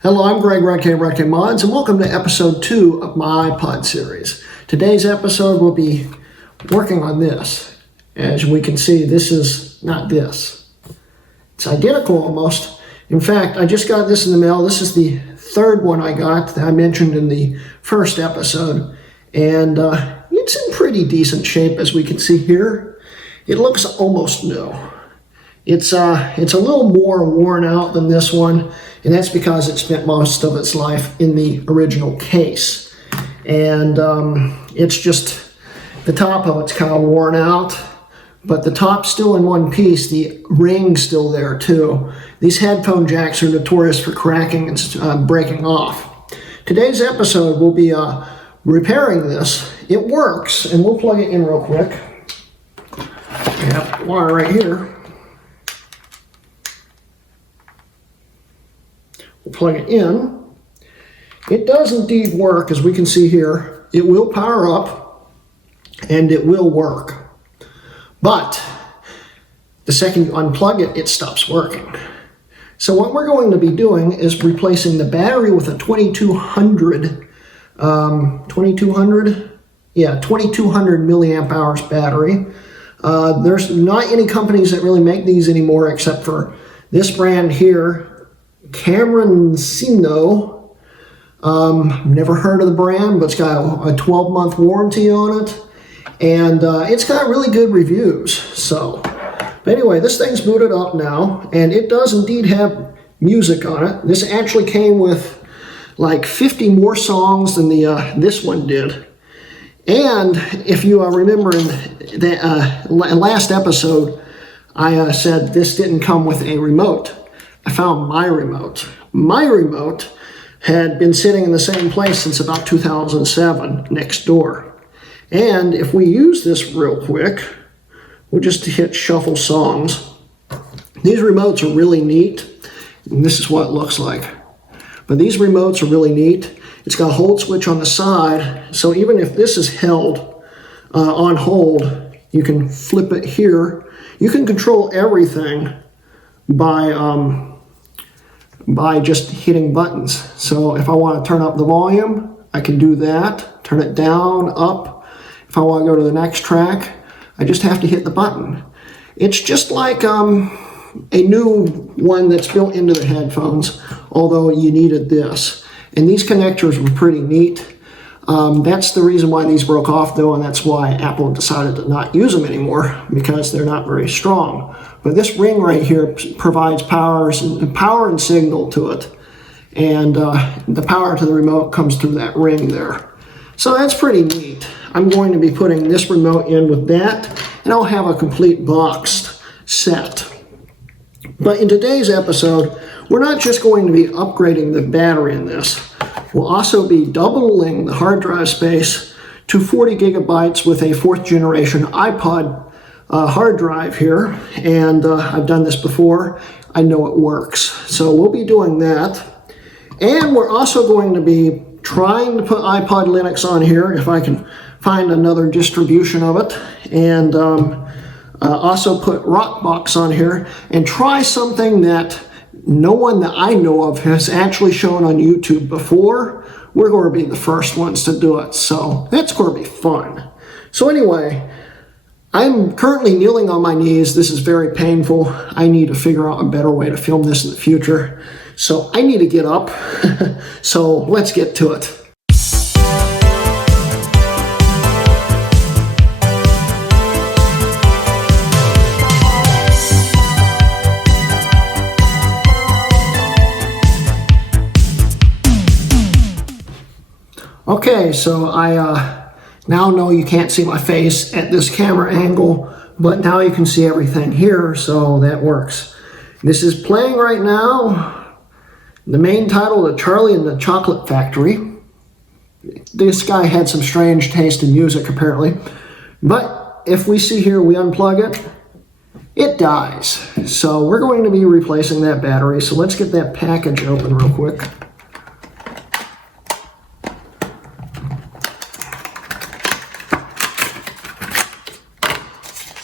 Hello, I'm Greg, Rudk Mods, and welcome to episode 2 of my iPod series. Today's episode will be working on this. As we can see, this is not this. It's identical almost. In fact, I just got this in the mail. This is the third one I got that I mentioned in the first episode. And it's in pretty decent shape, as we can see here. It looks almost new. It's a little more worn out than this one, and that's because it spent most of its life in the original case. And it's just, the top of it's kind of worn out, but the top's still in one piece. The ring's still there too. These headphone jacks are notorious for cracking and breaking off. Today's episode will be repairing this. It works, and we'll plug it in real quick. We have wire right here. We'll plug it in. It does indeed work, as we can see here. It will power up, and it will work. But the second you unplug it, it stops working. So what we're going to be doing is replacing the battery with a 2200 milliamp hours battery. There's not any companies that really make these anymore except for this brand here, Cameroncino. Never heard of the brand, but it's got a 12-month warranty on it, and it's got really good reviews. So, but anyway, this thing's booted up now, and it does indeed have music on it. This actually came with like 50 more songs than this one did. And if you remember in the last episode, I said this didn't come with a remote. I found my remote. My remote had been sitting in the same place since about 2007, next door. And if we use this real quick, we'll just hit shuffle songs. These remotes are really neat, and this is what it looks like. But these remotes are really neat. It's got a hold switch on the side, so even if this is held on hold, you can flip it here. You can control everything by just hitting buttons. So if I want to turn up the volume, I can do that. Turn it down, up. If I want to go to the next track, I just have to hit the button. It's just like a new one that's built into the headphones, although you needed this. And these connectors were pretty neat. That's the reason why these broke off though, and that's why Apple decided to not use them anymore, because they're not very strong. But this ring right here provides power and signal to it. And the power to the remote comes through that ring there. So that's pretty neat. I'm going to be putting this remote in with that, and I'll have a complete boxed set. But in today's episode, we're not just going to be upgrading the battery in this. We'll also be doubling the hard drive space to 40 gigabytes with a 4th generation iPod hard drive here. And I've done this before. I know it works. So we'll be doing that. And we're also going to be trying to put iPod Linux on here if I can find another distribution of it. And also put Rockbox on here and try something that no one that I know of has actually shown on YouTube before. We're going to be the first ones to do it, so that's going to be fun. So anyway, I'm currently kneeling on my knees. This is very painful. I need to figure out a better way to film this in the future. So I need to get up. So let's get to it. Okay, so I now know you can't see my face at this camera angle, but now you can see everything here, so that works. This is playing right now. The main title, The Charlie and the Chocolate Factory. This guy had some strange taste in music, apparently. But if we see here, we unplug it, it dies. So we're going to be replacing that battery, so let's get that package open real quick.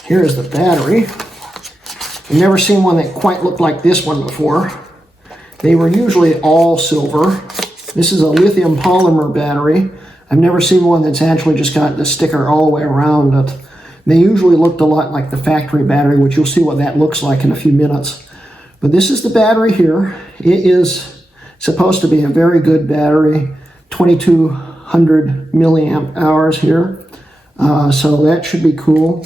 Here's the battery. I've never seen one that quite looked like this one before. They were usually all silver. This is a lithium polymer battery. I've never seen one that's actually just got the sticker all the way around it. They usually looked a lot like the factory battery, which you'll see what that looks like in a few minutes. But this is the battery here. It is supposed to be a very good battery, 2200 milliamp hours here. So that should be cool.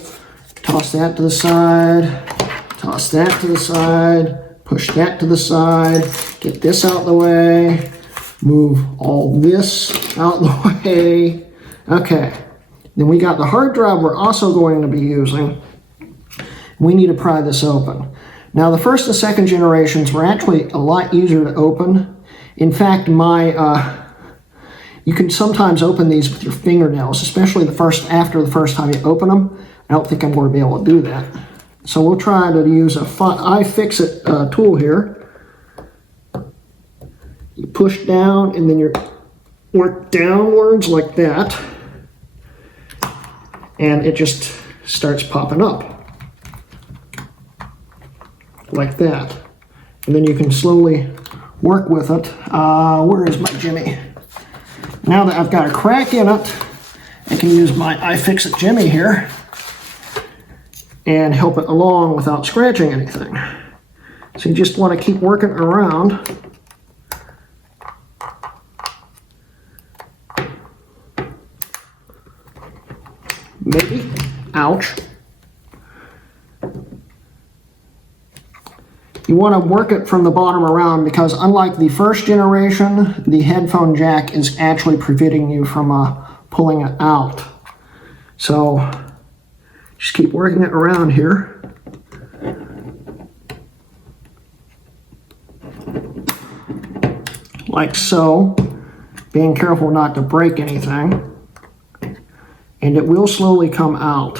Toss that to the side, toss that to the side, push that to the side, get this out of the way, move all this out of the way. Okay, then we got the hard drive we're also going to be using. We need to pry this open. Now the first and second generations were actually a lot easier to open. In fact, you can sometimes open these with your fingernails, especially after the first time you open them. I don't think I'm going to be able to do that. So we'll try to use a iFixit tool here. You push down and then you work downwards like that. And it just starts popping up. Like that. And then you can slowly work with it. Where is my Jimmy? Now that I've got a crack in it, I can use my iFixit Jimmy here and help it along without scratching anything. So you just want to keep working around. Maybe. Ouch. You want to work it from the bottom around because unlike the first generation, the headphone jack is actually preventing you from pulling it out. So just keep working it around here. Like so. Being careful not to break anything. And it will slowly come out.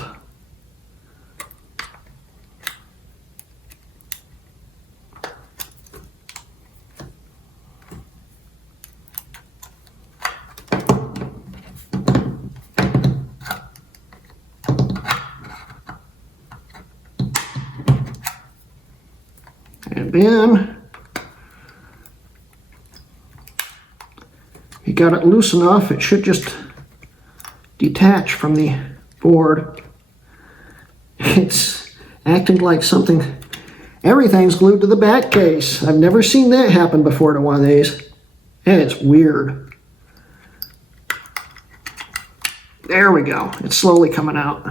And then you got it loose enough, it should just detach from the board. It's acting like something, everything's glued to the back case. I've never seen that happen before to one of these. And it's weird. There we go. It's slowly coming out.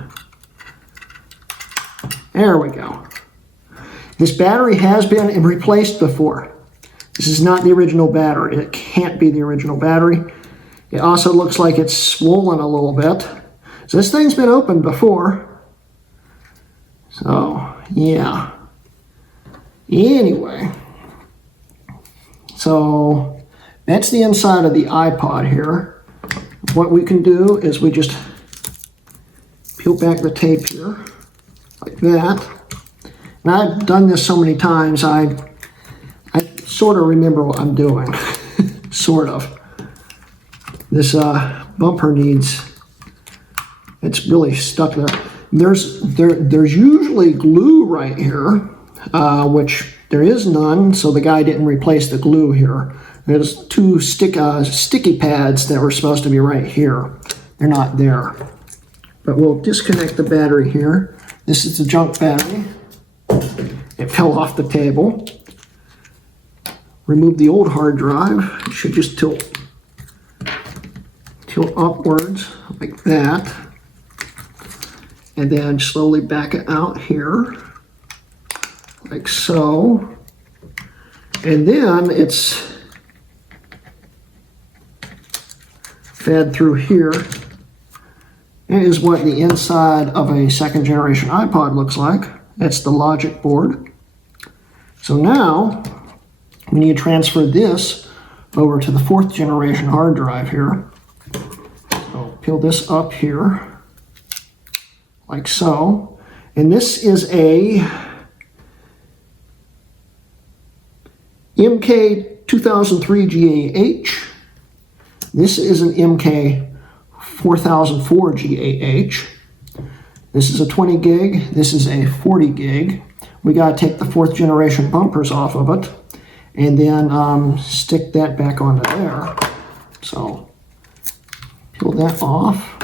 There we go. This battery has been replaced before. This is not the original battery. It can't be the original battery. It also looks like it's swollen a little bit. So this thing's been opened before. So, yeah. Anyway. So, that's the inside of the iPod here. What we can do is we just peel back the tape here. Like that. And I've done this so many times, I sort of remember what I'm doing. Sort of. This bumper it's really stuck there. There's usually glue right here, which there is none, so the guy didn't replace the glue here. There's two sticky pads that were supposed to be right here. They're not there. But we'll disconnect the battery here. This is the junk battery. It fell off the table. Remove the old hard drive. It should just tilt upwards like that. And then slowly back it out here. Like so. And then it's fed through here. That is what the inside of a second generation iPod looks like. That's the logic board. So now we need to transfer this over to the fourth generation hard drive here. So peel this up here like so. And this is a MK2003 GAH. This is an MK4004 GAH. This is a 20 gig. This is a 40 gig. we got to take the 4th generation bumpers off of it and then stick that back onto there. So peel that off.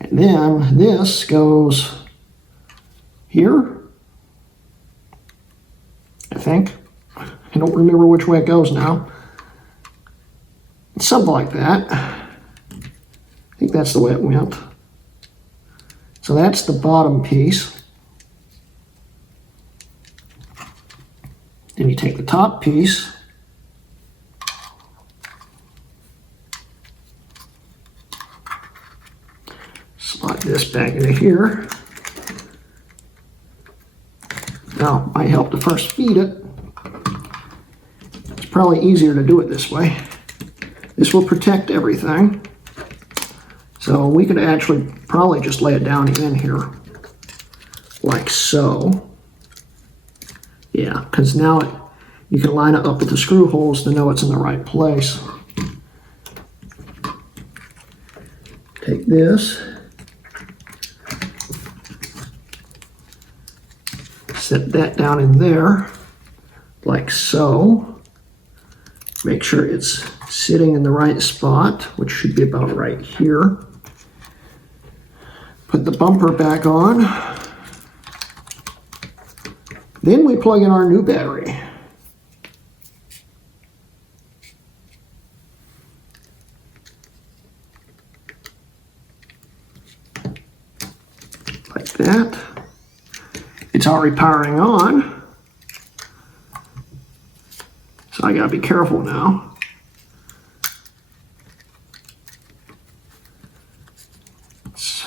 And then this goes here, I think. I don't remember which way it goes now. Something like that. I think that's the way it went. So that's the bottom piece. Then you take the top piece, slide this back into here. Now, it might help to first feed it. It's probably easier to do it this way. This will protect everything. So we could actually probably just lay it down in here, like so. Yeah, because now you can line it up with the screw holes to know it's in the right place. Take this, set that down in there, like so. Make sure it's sitting in the right spot, which should be about right here. Put the bumper back on. Then we plug in our new battery. Like that. It's already powering on. So I gotta be careful now. It's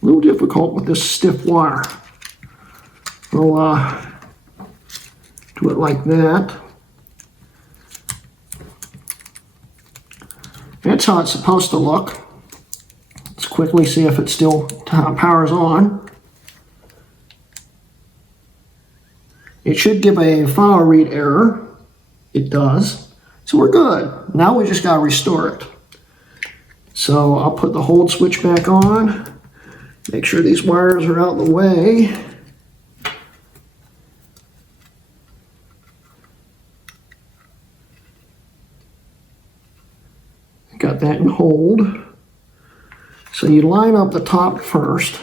a little difficult with this stiff wire. We'll do it like that. That's how it's supposed to look. Let's quickly see if it still powers on. It should give a file read error. It does. So we're good. Now we just gotta restore it. So I'll put the hold switch back on. Make sure these wires are out of the way. Got that in hold. So you line up the top first.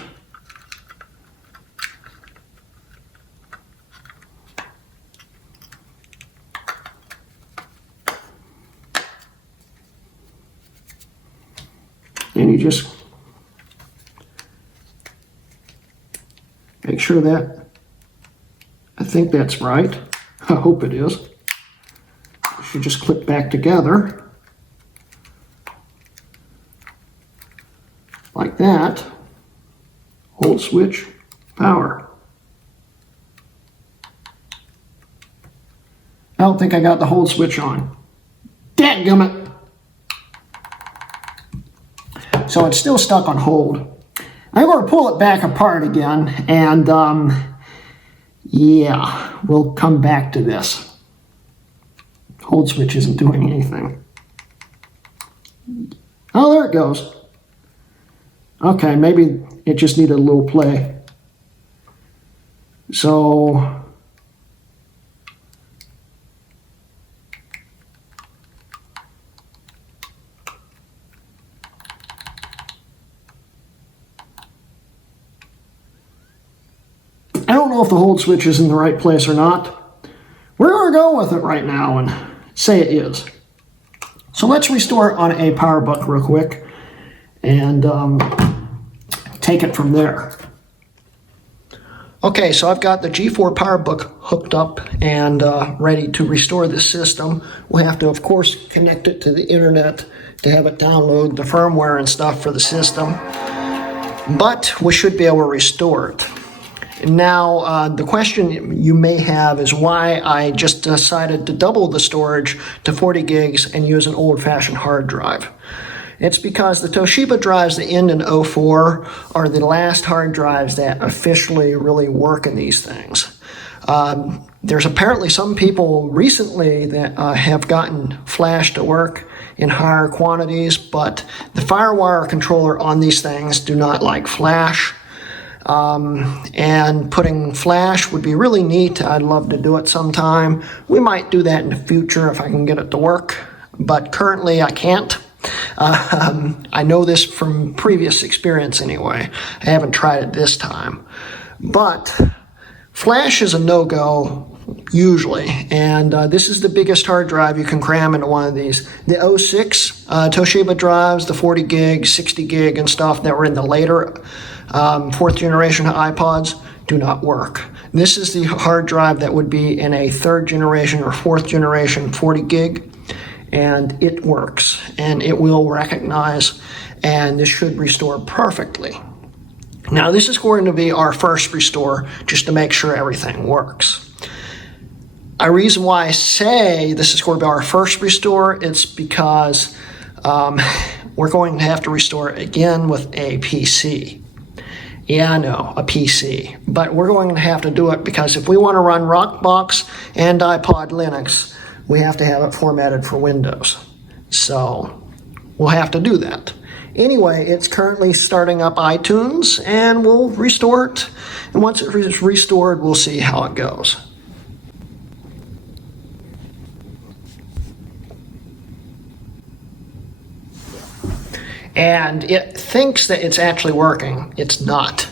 And you just make sure that, I think that's right. I hope it is. It should just clip back together. Like that. Hold switch, power. I don't think I got the hold switch on. Dadgummit! So it's still stuck on hold. I'm going to pull it back apart again, and yeah, we'll come back to this. Hold switch isn't doing anything. Oh, there it goes. Okay, maybe it just needed a little play. So I don't know if the hold switch is in the right place or not. We're going to go with it right now and say it is. So let's restore it on a power buck real quick and take it from there. Okay, so I've got the G4 power book hooked up and ready to restore the system. We'll have to, of course, connect it to the internet to have it download the firmware and stuff for the system. But we should be able to restore it. Now, the question you may have is why I just decided to double the storage to 40 gigs and use an old-fashioned hard drive. It's because the Toshiba drives that end in 04 are the last hard drives that officially really work in these things. There's apparently some people recently that have gotten flash to work in higher quantities, but the FireWire controller on these things do not like flash. And putting flash would be really neat. I'd love to do it sometime. We might do that in the future if I can get it to work, but currently I can't. I know this from previous experience anyway. I haven't tried it this time. But flash is a no-go usually, and this is the biggest hard drive you can cram into one of these. The 06 Toshiba drives, the 40 gig, 60 gig and stuff that were in the later 4th generation iPods do not work. This is the hard drive that would be in a 3rd generation or 4th generation 40 gig, and it works, and it will recognize, and this should restore perfectly. Now this is going to be our first restore, just to make sure everything works. A reason why I say this is going to be our first restore, it's because we're going to have to restore it again with a PC. Yeah, I know, a PC. But we're going to have to do it because if we want to run Rockbox and iPod Linux, we have to have it formatted for Windows. So we'll have to do that. Anyway, it's currently starting up iTunes, and we'll restore it. And once it's restored, we'll see how it goes. And it thinks that it's actually working. It's not.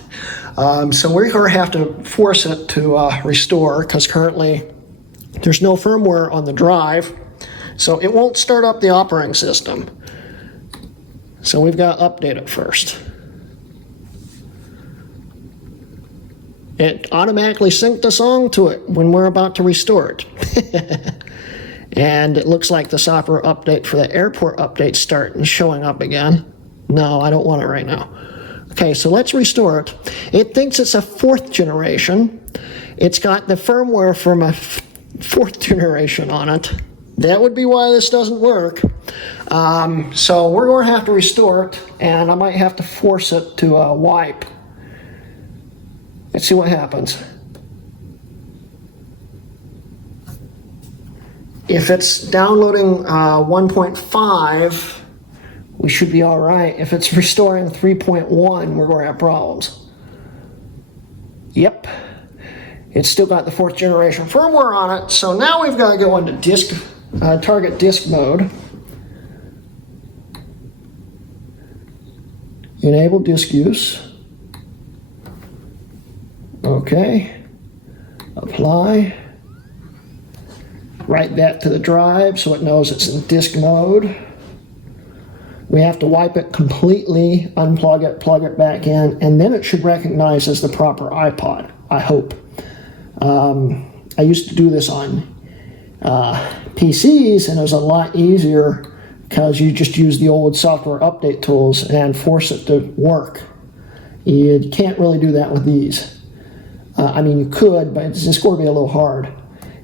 So we're going to have to force it to restore, because currently there's no firmware on the drive, so it won't start up the operating system. So we've got to update it first. It automatically synced the song to it when we're about to restore it. And it looks like the software update for the airport update starting showing up again. No, I don't want it right now. Okay, so let's restore it. It thinks it's a 4th generation. It's got the firmware from a 4th generation on it. That would be why this doesn't work. So we're going to have to restore it, and I might have to force it to wipe. Let's see what happens. If it's downloading 1.5, we should be all right. If it's restoring 3.1, we're going to have problems. Yep. It's still got the 4th generation firmware on it, so now we've got to go into target disk mode. Enable disk use. Okay. Apply. Write that to the drive so it knows it's in disk mode. We have to wipe it completely, unplug it, plug it back in, and then it should recognize as the proper iPod, I hope. I used to do this on PCs, and it was a lot easier because you just use the old software update tools and force it to work. You can't really do that with these. I mean, you could, but it's just going to be a little hard.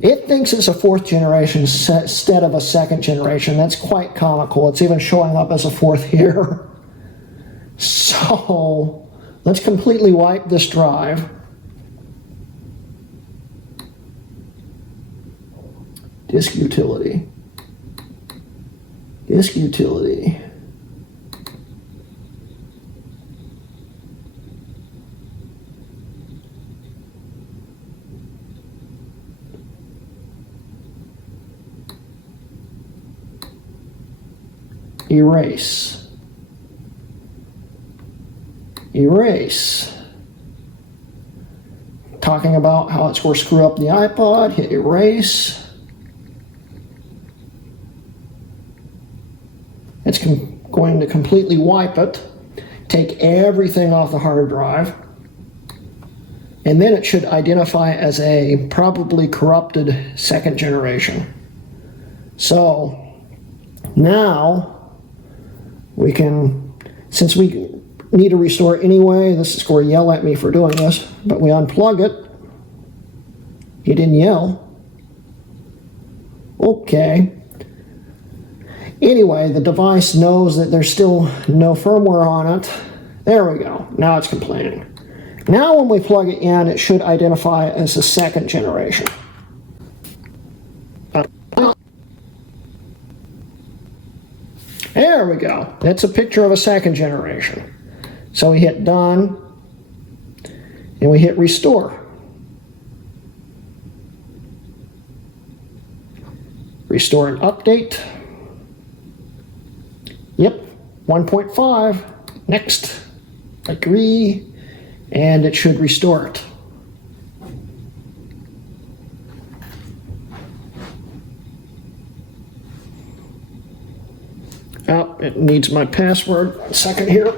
It thinks it's a 4th generation instead of a 2nd generation. That's quite comical. It's even showing up as a 4th here. So let's completely wipe this drive. Disk utility. Disk utility. Erase. Erase. Talking about how it's going to screw up the iPod, hit erase. It's going to completely wipe it, take everything off the hard drive, and then it should identify as a probably corrupted 2nd generation. So now we can, since we need to restore anyway, this is going to yell at me for doing this, but we unplug it. He didn't yell. Okay. Anyway, the device knows that there's still no firmware on it. There we go. Now it's complaining. Now when we plug it in, it should identify as a 2nd generation. There we go. That's a picture of a second generation. So we hit done, and we hit restore. Restore and update. Yep, 1.5. Next. Agree. And it should restore it. Oh, it needs my password. A second here.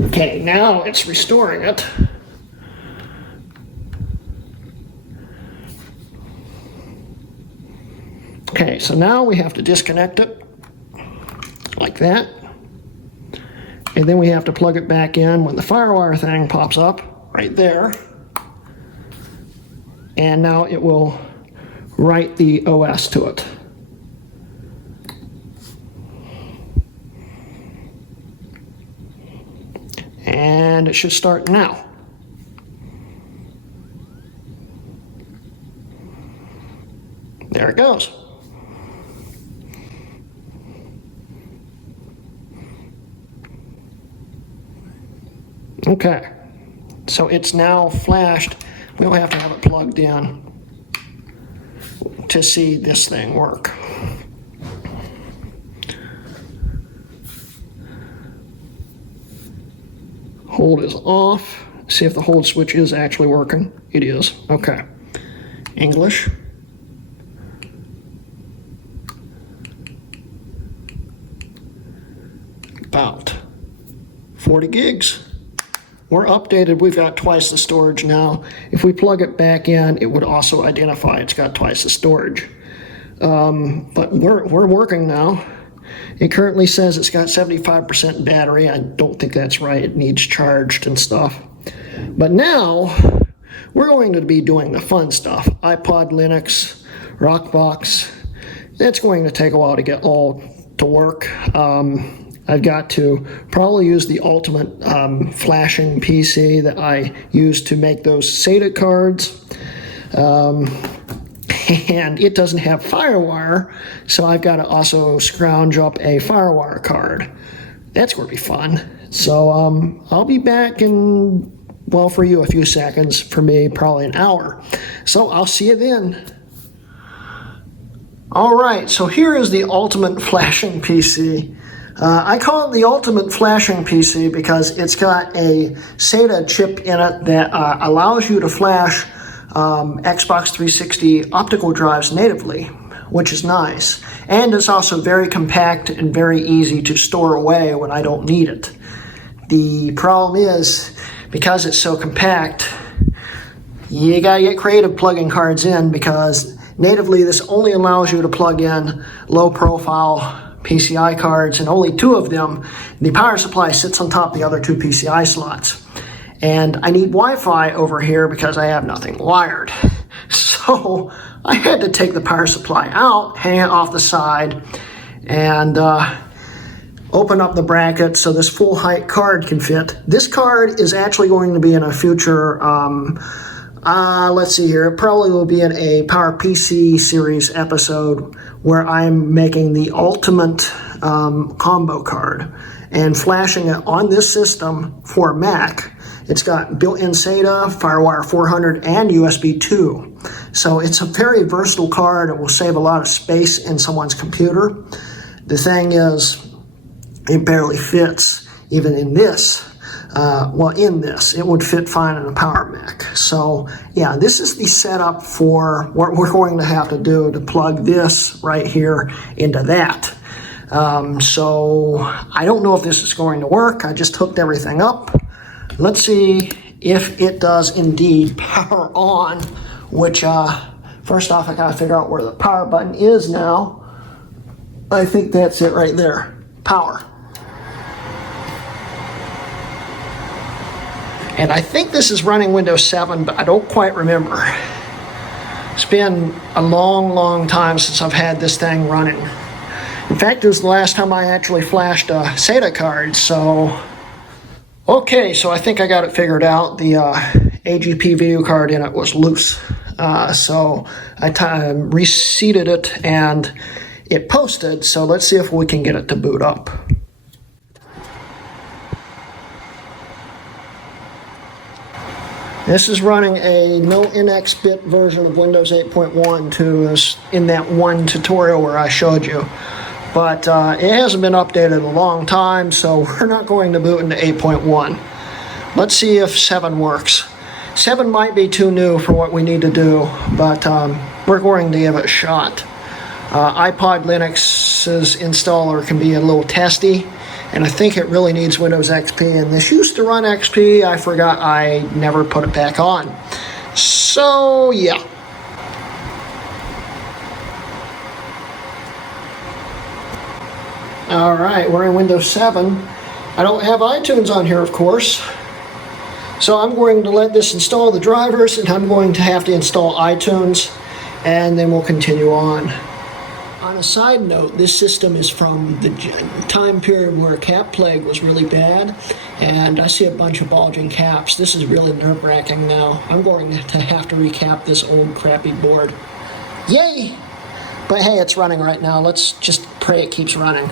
Okay, now it's restoring it. Okay, so now we have to disconnect it like that. And then we have to plug it back in when the FireWire thing pops up right there. And now it will write the OS to it. And it should start now. There it goes. Okay, so it's now flashed. We'll have to have it plugged in to see this thing work. Hold is off. See if the hold switch is actually working. It is. Okay. English. About 40 gigs. We're updated. We've got twice the storage now. If we plug it back in, it would also identify it's got twice the storage. But we're working now. It currently says it's got 75% battery. I don't think that's right. It needs charged and stuff. But now we're going to be doing the fun stuff. iPod, Linux, Rockbox. That's going to take a while to get all to work. I've got to probably use the ultimate flashing PC that I use to make those SATA cards. And it doesn't have FireWire, so I've got to also scrounge up a FireWire card. That's going to be fun. So I'll be back in, well, for you a few seconds, for me probably an hour. So I'll see you then. All right, so here is the ultimate flashing PC. I call it the ultimate flashing PC because it's got a SATA chip in it that allows you to flash Xbox 360 optical drives natively, which is nice. And it's also very compact and very easy to store away when I don't need it. The problem is, because it's so compact, you gotta get creative plugging cards in, because natively this only allows you to plug in low profile PCI cards, and only 2 of them. The power supply sits on top of the other 2 PCI slots. And I need Wi-Fi over here because I have nothing wired. So I had to take the power supply out, hang it off the side, and open up the bracket so this full height card can fit. This card is actually going to be in a future, let's see here, it probably will be in a PowerPC series episode where I'm making the ultimate combo card and flashing it on this system for Mac. It's got built-in SATA, FireWire 400, and USB 2. So it's a very versatile card. It will save a lot of space in someone's computer. The thing is, it barely fits even in this. In this. It would fit fine in a Power Mac. So, yeah, this is the setup for what we're going to have to do to plug this right here into that. So, I don't know if this is going to work. I just hooked everything up. Let's see if it does indeed power on, which, first off, I gotta figure out where the power button is now. I think that's it right there. Power. And I think this is running Windows 7, but I don't quite remember. It's been a long, long time since I've had this thing running. In fact, it was the last time I actually flashed a SATA card, so... Okay, so I think I got it figured out. The AGP video card in it was loose. So I reseated it and it posted. So let's see if we can get it to boot up. This is running a no NX bit version of Windows 8.1 in that one tutorial where I showed you. But it hasn't been updated in a long time, so we're not going to boot into 8.1. Let's see if 7 works. 7 might be too new for what we need to do, but we're going to give it a shot. iPod Linux's installer can be a little testy, and I think it really needs Windows XP, and this used to run XP. I forgot I never put it back on. So, yeah. Alright, we're in Windows 7. I don't have iTunes on here, of course. So I'm going to let this install the drivers, and I'm going to have to install iTunes, and then we'll continue on. On a side note, this system is from the time period where cap plague was really bad, and I see a bunch of bulging caps. This is really nerve-wracking now. I'm going to have to recap this old crappy board. Yay! But hey, it's running right now. Let's just pray it keeps running.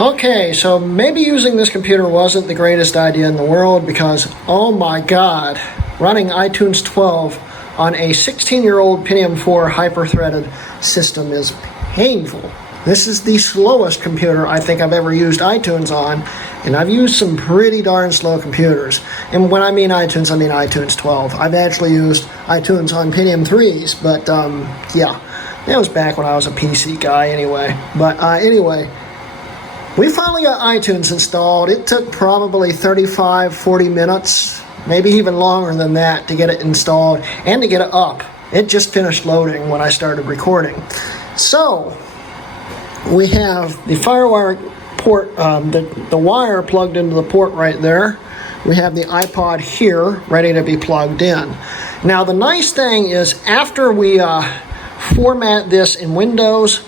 Okay, so maybe using this computer wasn't the greatest idea in the world because, oh my god, running iTunes 12 on a 16-year-old Pentium 4 hyper-threaded system is painful. This is the slowest computer I think I've ever used iTunes on, and I've used some pretty darn slow computers. And when I mean iTunes, I mean iTunes 12. I've actually used iTunes on Pentium 3s, but yeah, that was back when I was a PC guy anyway. But anyway, we finally got iTunes installed. It took probably 35-40 minutes, maybe even longer than that, to get it installed and to get it up. It just finished loading when I started recording. So, we have the FireWire port, the wire plugged into the port right there. We have the iPod here, ready to be plugged in. Now, the nice thing is, after we format this in Windows,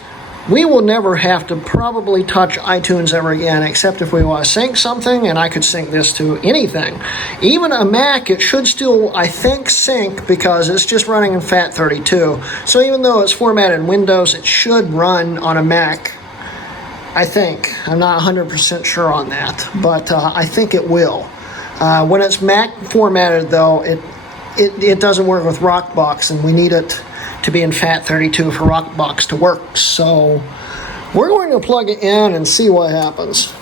we will never have to probably touch iTunes ever again, except if we want to sync something, and I could sync this to anything. Even a Mac, it should still, I think, sync because it's just running in FAT32. So even though it's formatted in Windows, it should run on a Mac, I think. I'm not 100% sure on that, but I think it will. When it's Mac formatted, though, it doesn't work with Rockbox, and we need it to be in FAT32 for Rockbox to work. So we're going to plug it in and see what happens.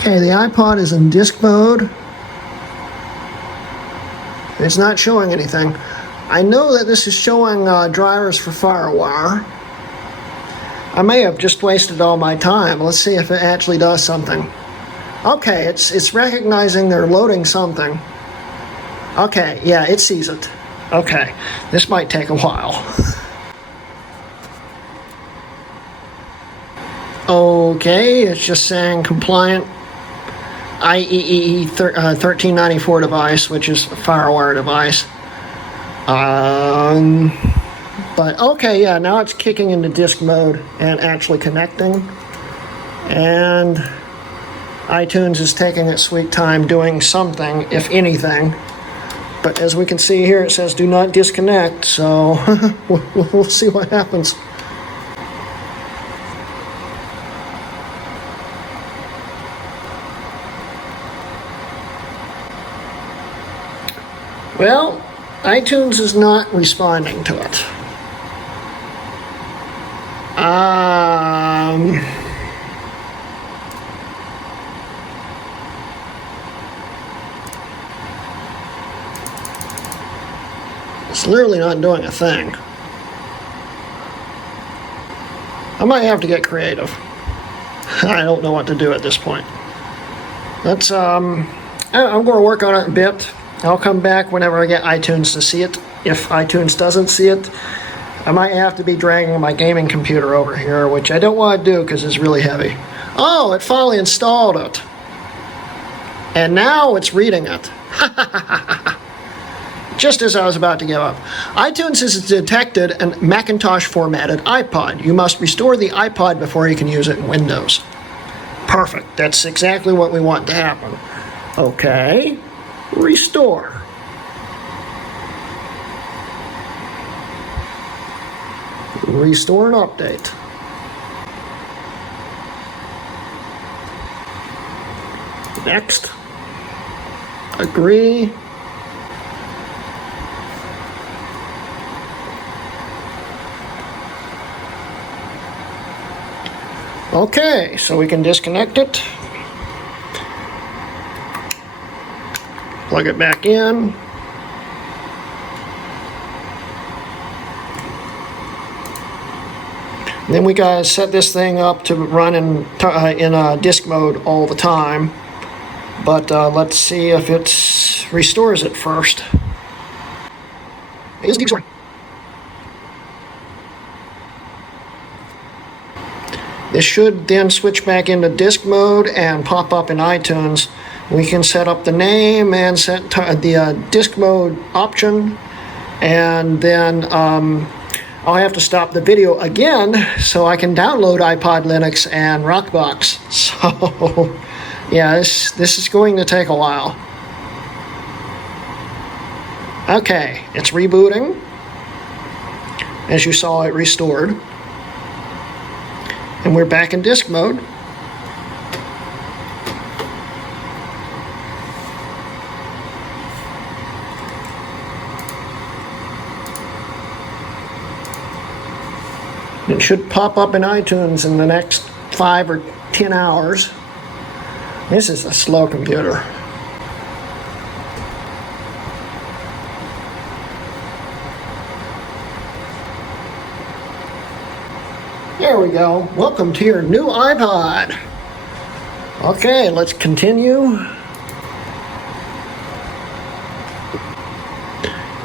Okay, the iPod is in disk mode. It's not showing anything. I know that this is showing drivers for FireWire. I may have just wasted all my time. Let's see if it actually does something. Okay, it's recognizing they're loading something. Okay, yeah, it sees it. Okay, this might take a while. Okay, it's just saying compliant IEEE 1394 device, which is a FireWire device. But okay, yeah, now it's kicking into disk mode and actually connecting. And iTunes is taking its sweet time doing something, if anything. But as we can see here, it says do not disconnect, so we'll see what happens. Well, iTunes is not responding to it. It's literally not doing a thing. I might have to get creative. I don't know what to do at this point. Let's, I'm going to work on it a bit. I'll come back whenever I get iTunes to see it. If iTunes doesn't see it, I might have to be dragging my gaming computer over here, which I don't want to do because it's really heavy. Oh, it finally installed it. And now it's reading it. Just as I was about to give up. iTunes has detected a Macintosh formatted iPod. You must restore the iPod before you can use it in Windows. Perfect. That's exactly what we want to happen. Okay. Restore. Restore and update. Next. Agree. Okay, so we can disconnect it. Plug it back in. Then we gotta set this thing up to run in disk mode all the time. But let's see if it restores it first. It is restoring. This should then switch back into disk mode and pop up in iTunes. We can set up the name and set the disk mode option, and then I'll have to stop the video again so I can download iPod, Linux, and Rockbox. So yeah, this is going to take a while. Okay, it's rebooting. As you saw, it restored. And we're back in disk mode. It should pop up in iTunes in the next 5 or 10 hours. This is a slow computer. There we go. Welcome to your new iPod. Okay, let's continue.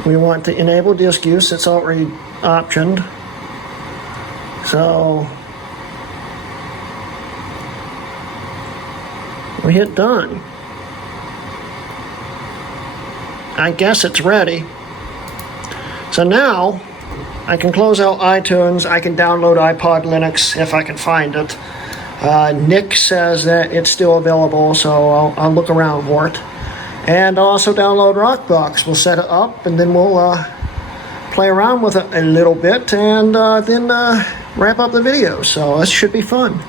We want to enable disk use. It's already optioned. So we hit done. I guess it's ready. So now I can close out iTunes. I can download iPod Linux if I can find it. Nick says that it's still available, so I'll look around for it. And I'll also download Rockbox. We'll set it up, and then we'll play around with it a little bit, and then wrap up the video. So this should be fun.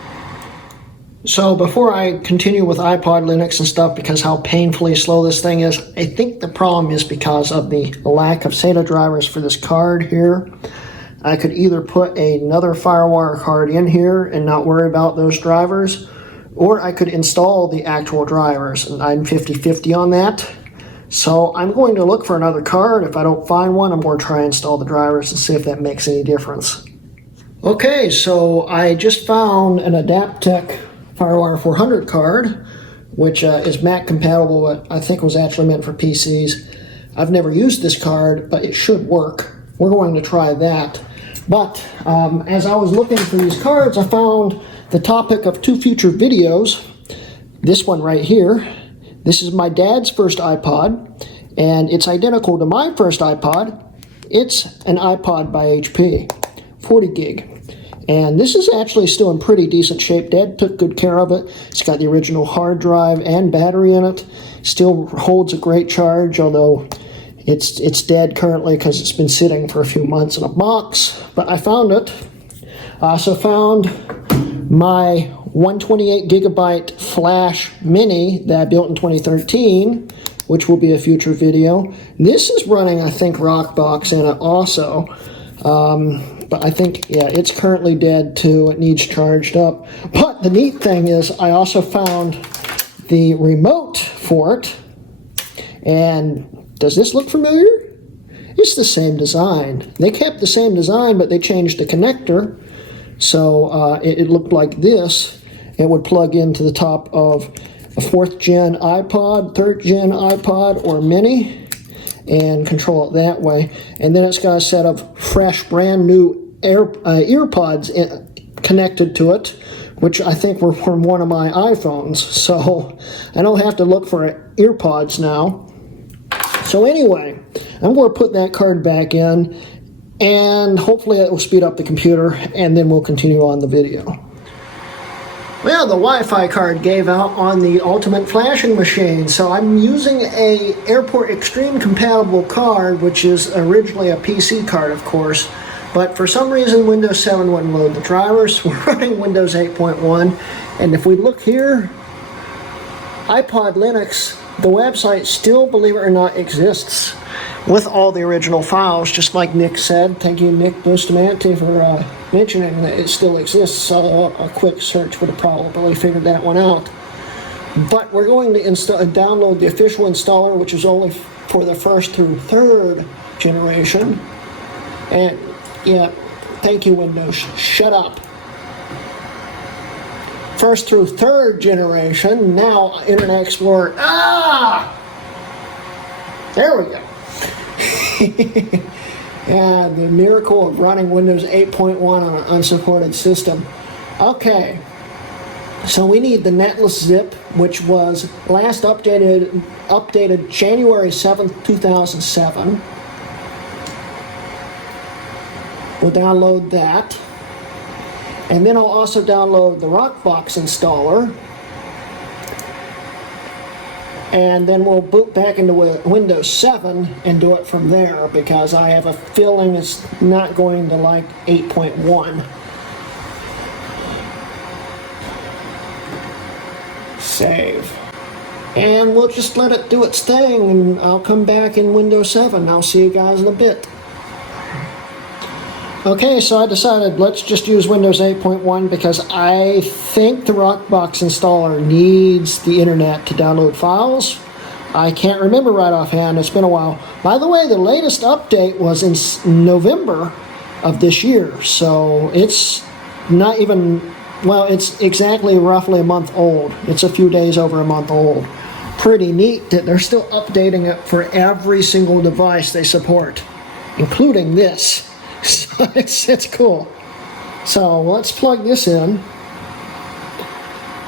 So before I continue with iPod Linux and stuff, because how painfully slow this thing is, I think the problem is because of the lack of SATA drivers for this card here. I could either put another FireWire card in here and not worry about those drivers, or I could install the actual drivers, and I'm 50-50 on that. So I'm going to look for another card. If I don't find one, I'm going to try and install the drivers and see if that makes any difference. Okay, so I just found an Adaptec FireWire 400 card, which is Mac compatible, but I think was actually meant for PCs. I've never used this card, but it should work. We're going to try that. But as I was looking for these cards, I found the topic of 2 future videos. This one right here. This is my dad's first iPod, and it's identical to my first iPod. It's an iPod by HP, 40 gig. And this is actually still in pretty decent shape. Dad took good care of it. It's got the original hard drive and battery in it. Still holds a great charge, although it's dead currently because it's been sitting for a few months in a box. But I found it. I also found my 128 gigabyte flash mini that I built in 2013, which will be a future video. This is running, I think, Rockbox in it also. But I think, yeah, it's currently dead too. It needs charged up. But the neat thing is I also found the remote for it. And does this look familiar? It's the same design. They kept the same design, but they changed the connector. So it looked like this. It would plug into the top of a 4th gen iPod, 3rd gen iPod, or mini, and control it that way. And then it's got a set of fresh, brand new earpods connected to it, which I think were from one of my iPhones, so I don't have to look for earpods now. So anyway, I'm going to put that card back in, and hopefully it will speed up the computer, and then we'll continue on the video. Well, the Wi-Fi card gave out on the Ultimate Flashing Machine, so I'm using a Airport Extreme compatible card, which is originally a PC card, of course, but for some reason Windows 7 wouldn't load the drivers. We're running Windows 8.1, and if we look here, iPod Linux, the website still, believe it or not, exists with all the original files, just like Nick said. Thank you, Nick Bustamante, for mentioning that it still exists. So a quick search would have probably figured that one out. But we're going to download the official installer, which is only for the first through third generation. And yeah, thank you, Windows. Shut up. First through third generation. Now Internet Explorer. There we go. Yeah, the miracle of running Windows 8.1 on an unsupported system. Okay, so we need the netless zip, which was last updated January 7th, 2007. We'll download that. And then I'll also download the Rockbox installer. And then we'll boot back into Windows 7 and do it from there, because I have a feeling it's not going to like 8.1. Save. And we'll just let it do its thing, and I'll come back in Windows 7. I'll see you guys in a bit. Okay, so I decided let's just use Windows 8.1 because I think the Rockbox installer needs the internet to download files. I can't remember right offhand, it's been a while. By the way, the latest update was in November of this year, so it's not even, well, it's exactly roughly a month old. It's a few days over a month old. Pretty neat that they're still updating it for every single device they support, including this. So it's cool. So let's plug this in.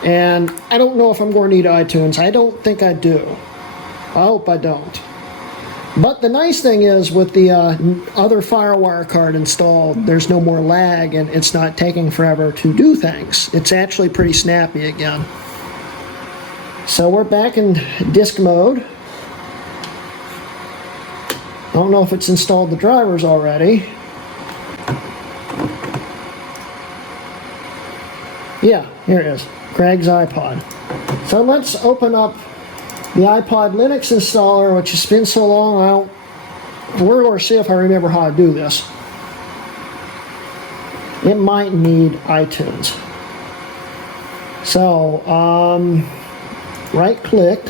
And I don't know if I'm going to need iTunes. I don't think I do. I hope I don't. But the nice thing is with the other FireWire card installed, there's no more lag and it's not taking forever to do things. It's actually pretty snappy again. So we're back in disk mode. I don't know if it's installed the drivers already. Yeah, here it is, Craig's iPod. So let's open up the iPod Linux installer, which has been so long, we're going to see if I remember how to do this. It might need iTunes. So, right click.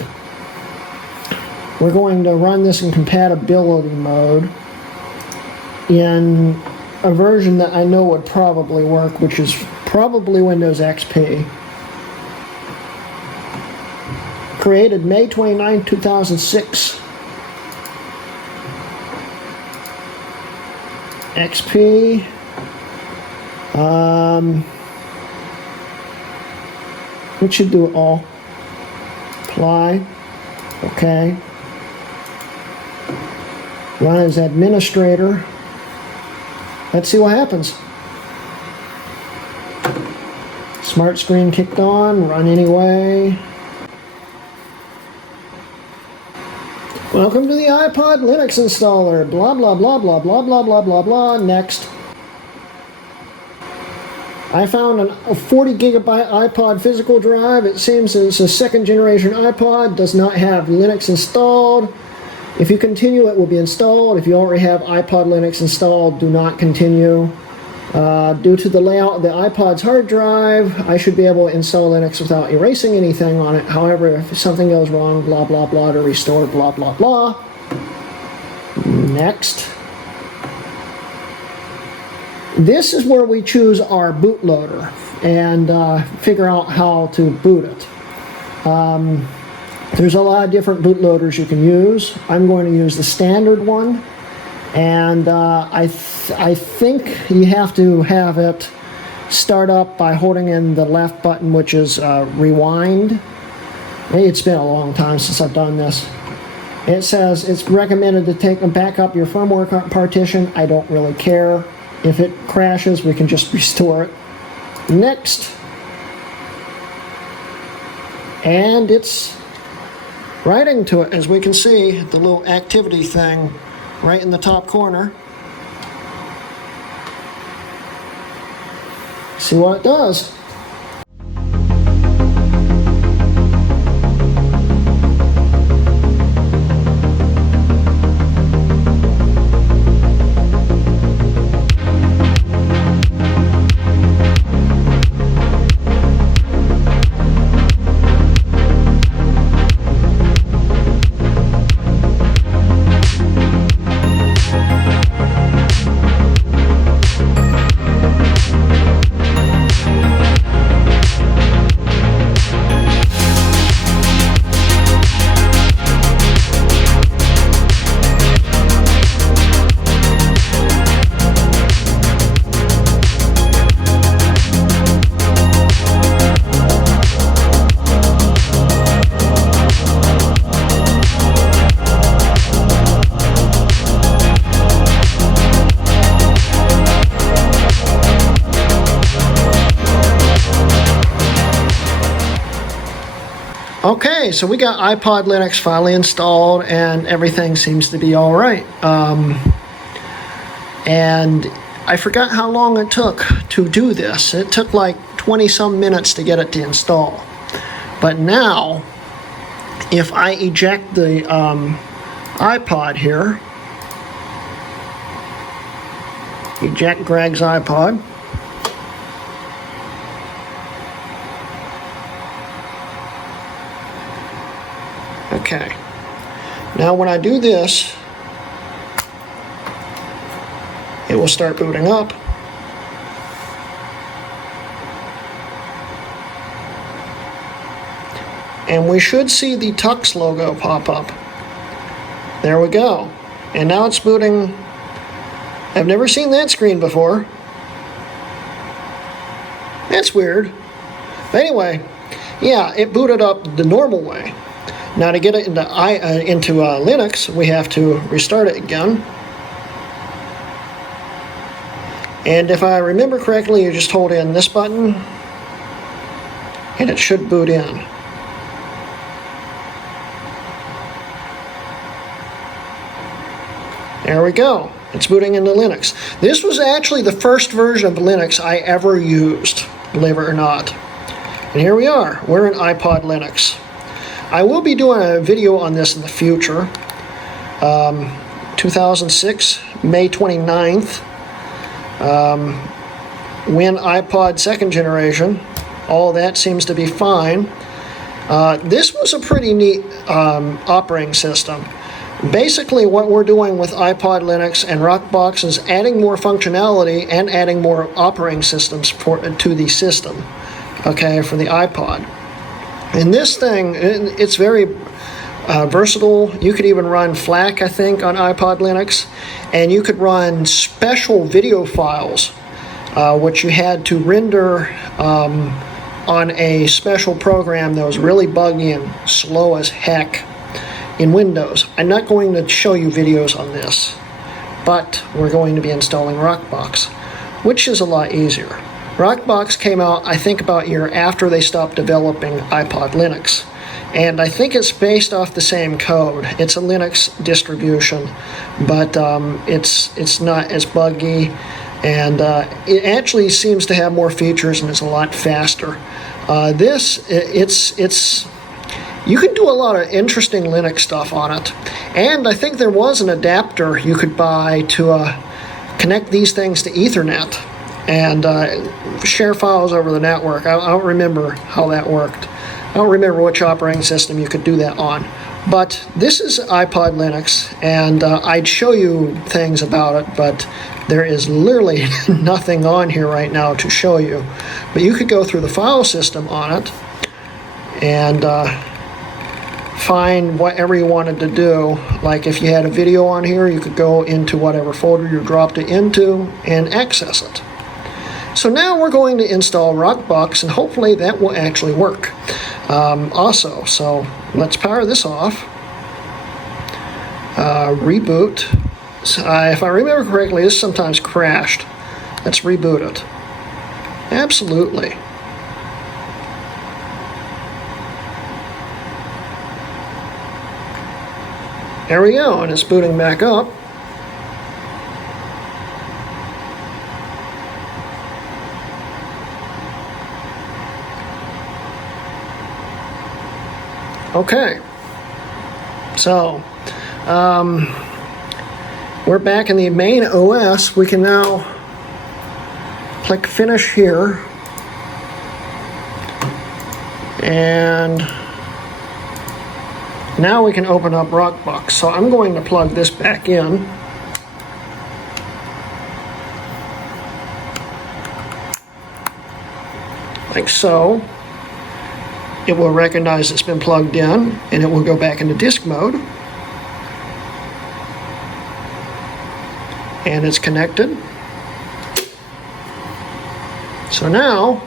We're going to run this in compatibility mode in a version that I know would probably work, which is probably Windows XP. Created May 29, 2006. XP. It should do it all. Apply. Okay. Run as administrator. Let's see what happens. Smart screen kicked on, run anyway. Welcome to the iPod Linux installer. Blah, blah, blah, blah, blah, blah, blah, blah, blah. Next. I found a 40 gigabyte iPod physical drive. It seems it's a second generation iPod, does not have Linux installed. If you continue, it will be installed. If you already have iPod Linux installed, do not continue. Due to the layout of the iPod's hard drive, I should be able to install Linux without erasing anything on it. However, if something goes wrong, blah, blah, blah, to restore, blah, blah, blah. Next. This is where we choose our bootloader and figure out how to boot it. There's a lot of different bootloaders you can use. I'm going to use the standard one. And I think you have to have it start up by holding in the left button, which is rewind. It's been a long time since I've done this. It says it's recommended to take and back up your firmware partition. I don't really care. If it crashes, we can just restore it. Next. And it's writing to it, as we can see, the little activity thing right in the top corner. See what it does. Okay, so we got iPod Linux finally installed and everything seems to be all right. And I forgot how long it took to do this. It took like 20 some minutes to get it to install. But now, if I eject the iPod here, eject Greg's iPod, okay. Now when I do this, it will start booting up. And we should see the Tux logo pop up. There we go. And now it's booting. I've never seen that screen before. That's weird. But anyway, yeah, it booted up the normal way. Now to get it into Linux, we have to restart it again. And if I remember correctly, you just hold in this button, and it should boot in. There we go. It's booting into Linux. This was actually the first version of Linux I ever used, believe it or not. And here we are. We're in iPod Linux. I will be doing a video on this in the future. 2006, May 29th. When iPod second generation. All that seems to be fine. This was a pretty neat operating system. Basically what we're doing with iPod Linux and Rockbox is adding more functionality and adding more operating systems to the system, okay, for the iPod. And this thing, it's very versatile. You could even run FLAC, I think, on iPod Linux, and you could run special video files, which you had to render on a special program that was really buggy and slow as heck in Windows. I'm not going to show you videos on this, but we're going to be installing Rockbox, which is a lot easier. Rockbox came out, I think, about a year after they stopped developing iPod Linux. And I think it's based off the same code. It's a Linux distribution, but it's not as buggy, and it actually seems to have more features and it's a lot faster. You can do a lot of interesting Linux stuff on it. And I think there was an adapter you could buy to connect these things to Ethernet and share files over the network. I don't remember how that worked. I don't remember which operating system you could do that on. But this is iPod Linux, and I'd show you things about it, but there is literally nothing on here right now to show you. But you could go through the file system on it and find whatever you wanted to do. Like if you had a video on here, you could go into whatever folder you dropped it into and access it. So now we're going to install Rockbox, and hopefully that will actually work also. So let's power this off. Reboot. If I remember correctly, this sometimes crashed. Let's reboot it. Absolutely. There we go, and it's booting back up. Okay, so we're back in the main OS. We can now click Finish here, and now we can open up Rockbox. So I'm going to plug this back in. Like so. It will recognize it's been plugged in, and it will go back into disk mode. And it's connected. So now,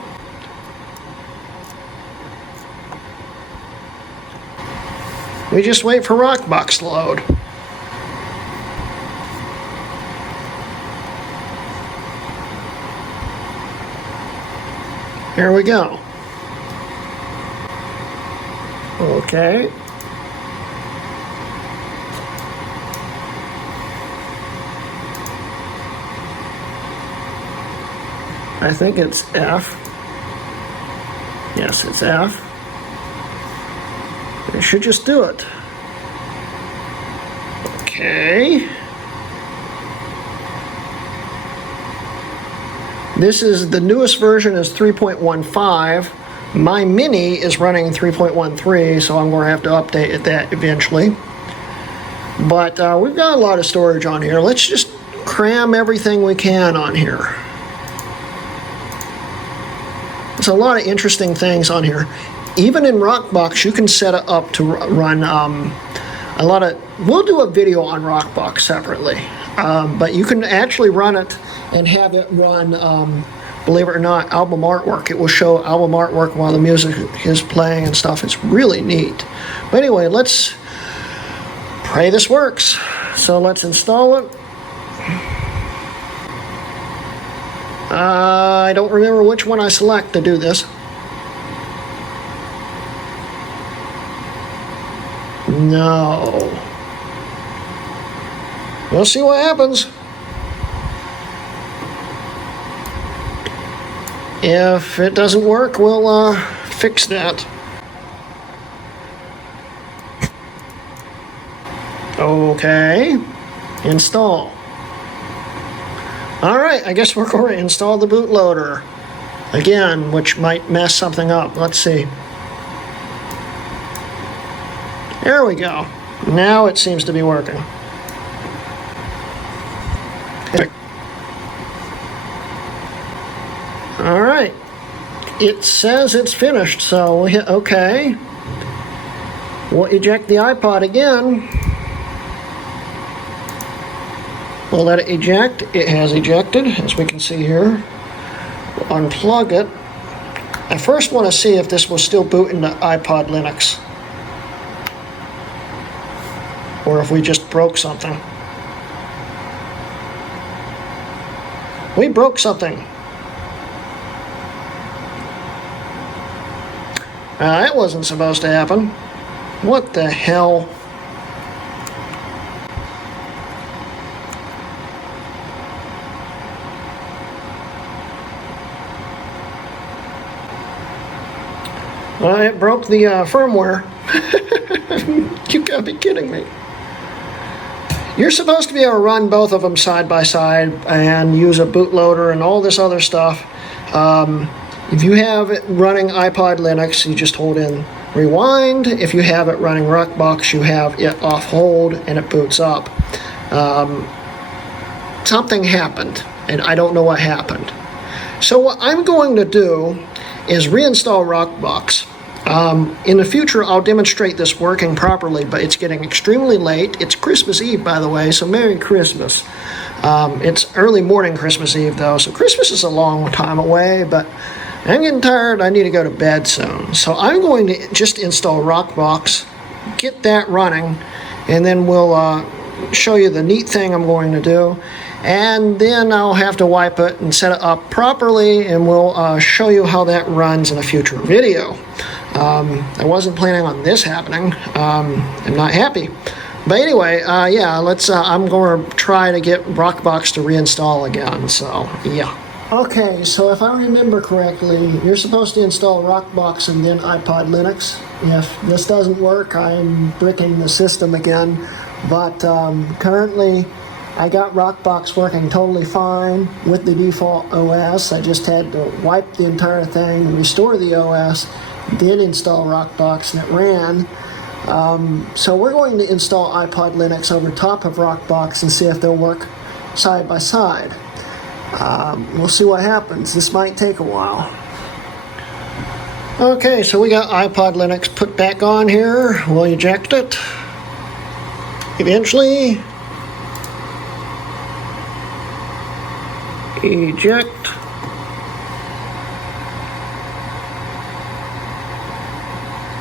we just wait for Rockbox to load. Here we go. Okay. I think it's F. Yes, it's F. It should just do it. Okay. This is the newest version is 3.15. My Mini is running 3.13, so I'm going to have to update that eventually. But we've got a lot of storage on here. Let's just cram everything we can on here. There's a lot of interesting things on here. Even in Rockbox, you can set it up to run a lot of... We'll do a video on Rockbox separately. But you can actually run it and have it run... believe it or not, album artwork. It will show album artwork while the music is playing and stuff. It's really neat. But anyway, let's pray this works. So let's install it. I don't remember which one I select to do this. No. We'll see what happens. If it doesn't work, we'll fix that. Okay, install. Alright, I guess we're going to install the bootloader again, which might mess something up. Let's see. There we go. Now it seems to be working. Alright, it says it's finished, so we'll hit OK. We'll eject the iPod again. We'll let it eject. It has ejected, as we can see here. We'll unplug it. I first want to see if this will still boot into iPod Linux, or if we just broke something. We broke something. That wasn't supposed to happen. What the hell? Well, it broke the firmware. You gotta be kidding me. You're supposed to be able to run both of them side by side and use a bootloader and all this other stuff. If you have it running iPod Linux, you just hold in rewind. If you have it running Rockbox, you have it off hold and it boots up. Something happened, and I don't know what happened. So what I'm going to do is reinstall Rockbox. In the future, I'll demonstrate this working properly, but it's getting extremely late. It's Christmas Eve, by the way, so Merry Christmas. It's early morning Christmas Eve, though, so Christmas is a long time away, but I'm getting tired. I need to go to bed soon. So I'm going to just install Rockbox, get that running, and then we'll show you the neat thing I'm going to do. And then I'll have to wipe it and set it up properly, and we'll show you how that runs in a future video. I wasn't planning on this happening. I'm not happy. But anyway, yeah, I'm going to try to get Rockbox to reinstall again, so yeah. Okay, so if I remember correctly, you're supposed to install Rockbox and then iPod Linux. If this doesn't work, I'm bricking the system again. But currently, I got Rockbox working totally fine with the default OS. I just had to wipe the entire thing, restore the OS, did install Rockbox, and it ran. So we're going to install iPod Linux over top of Rockbox and see if they'll work side by side. We'll see what happens. This might take a while. Okay, so we got iPod Linux put back on here. We'll eject it. Eventually. Eject.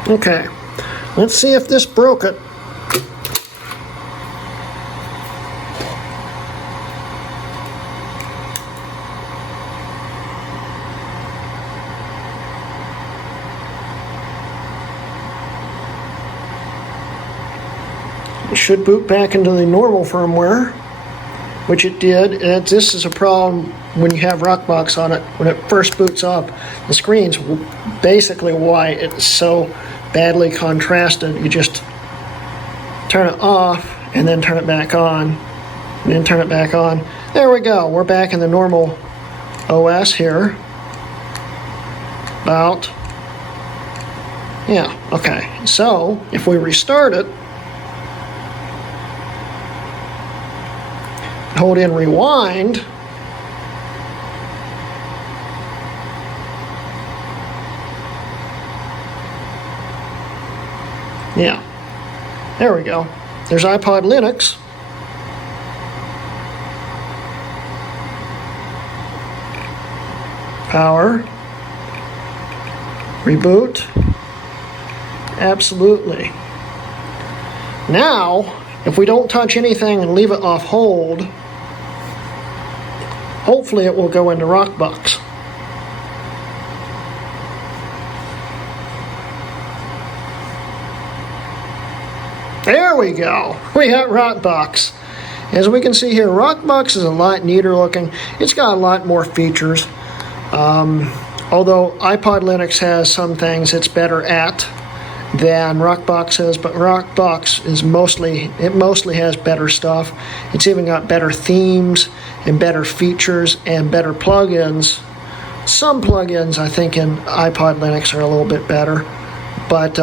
Okay, let's see if this broke it. It should boot back into the normal firmware, which it did. And this is a problem when you have Rockbox on it. When it first boots up, the screen's basically why it's so badly contrasted. You just turn it off and then turn it back on, and then turn it back on. There we go. We're back in the normal OS here. Yeah, okay. So if we restart it, hold in rewind, yeah, there we go. There's iPod Linux. Power. Reboot. Absolutely. Now, if we don't touch anything and leave it off hold, hopefully it will go into Rockbox. There we go. We got Rockbox. As we can see here, Rockbox is a lot neater looking. It's got a lot more features. Although iPod Linux has some things it's better at than Rockbox is, but Rockbox is mostly has better stuff. It's even got better themes and better features and better plugins. Some plugins I think in iPod Linux are a little bit better, but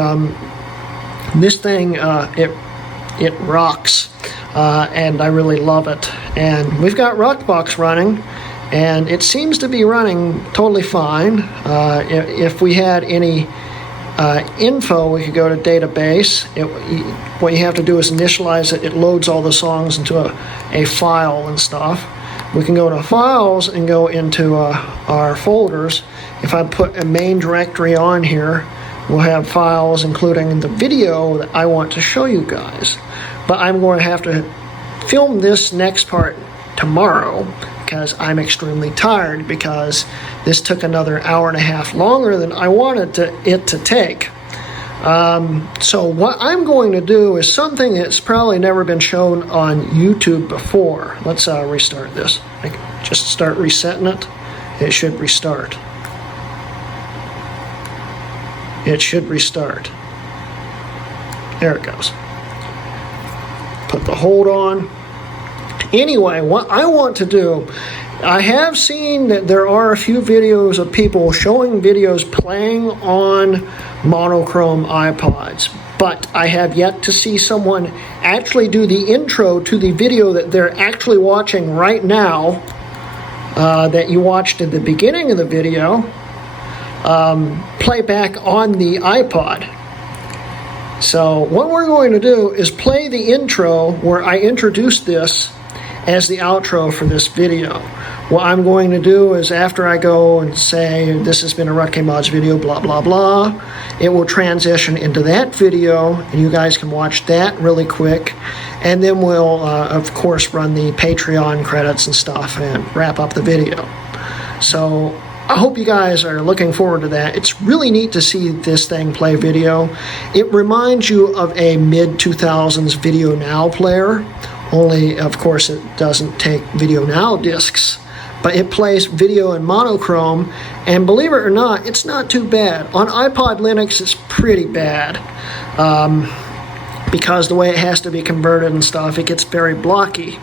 this thing it rocks, and I really love it. And we've got Rockbox running, and it seems to be running totally fine. If we had any info, we could go to database. What you have to do is initialize it. It loads all the songs into a file and stuff. We can go to files and go into our folders. If I put a main directory on here, we'll have files including the video that I want to show you guys. But I'm going to have to film this next part tomorrow because I'm extremely tired, because this took another hour and a half longer than I wanted it to take. So what I'm going to do is something that's probably never been shown on YouTube before. Let's restart this. Just start resetting it. It should restart. It should restart. There it goes. Put the hold on. Anyway, what I want to do, I have seen that there are a few videos of people showing videos playing on monochrome iPods, but I have yet to see someone actually do the intro to the video that they're actually watching right now, that you watched at the beginning of the video. playback on the iPod. So what we're going to do is play the intro where I introduced this as the outro for this video. What I'm going to do is, after I go and say this has been a RuttKMods video, blah blah blah, it will transition into that video and you guys can watch that really quick, and then we'll of course run the Patreon credits and stuff and wrap up the video. So I hope you guys are looking forward to that. It's really neat to see this thing play video. It reminds you of a mid-2000s Video Now player, only of course it doesn't take Video Now discs, but it plays video in monochrome, and believe it or not, it's not too bad. On iPod Linux, it's pretty bad. Because the way it has to be converted and stuff, it gets very blocky.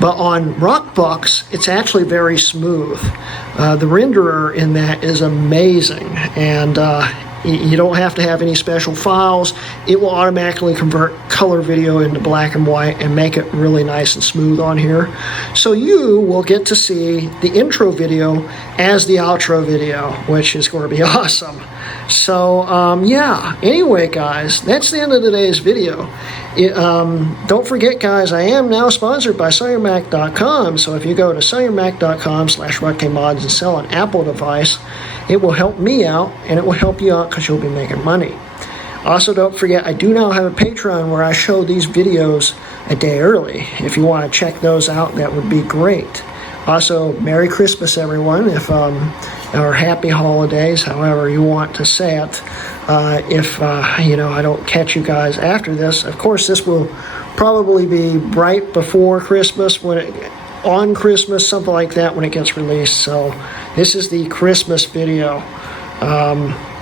But on Rockbox, it's actually very smooth. The renderer in that is amazing, and you don't have to have any special files. It will automatically convert color video into black and white and make it really nice and smooth on here. So you will get to see the intro video as the outro video, which is going to be awesome. So yeah, anyway guys, that's the end of today's video. Don't forget guys, I am now sponsored by SellYourMac.com, so if you go to SellYourMac.com/RuttKMods and sell an Apple device, it will help me out and it will help you out because you'll be making money. Also, don't forget, I do now have a Patreon where I show these videos a day early. If you want to check those out, that would be great. Also, Merry Christmas everyone, or Happy Holidays, however you want to say it. If you know, I don't catch you guys after this. Of course, this will probably be right before Christmas, on Christmas, something like that, when it gets released. So this is the Christmas video.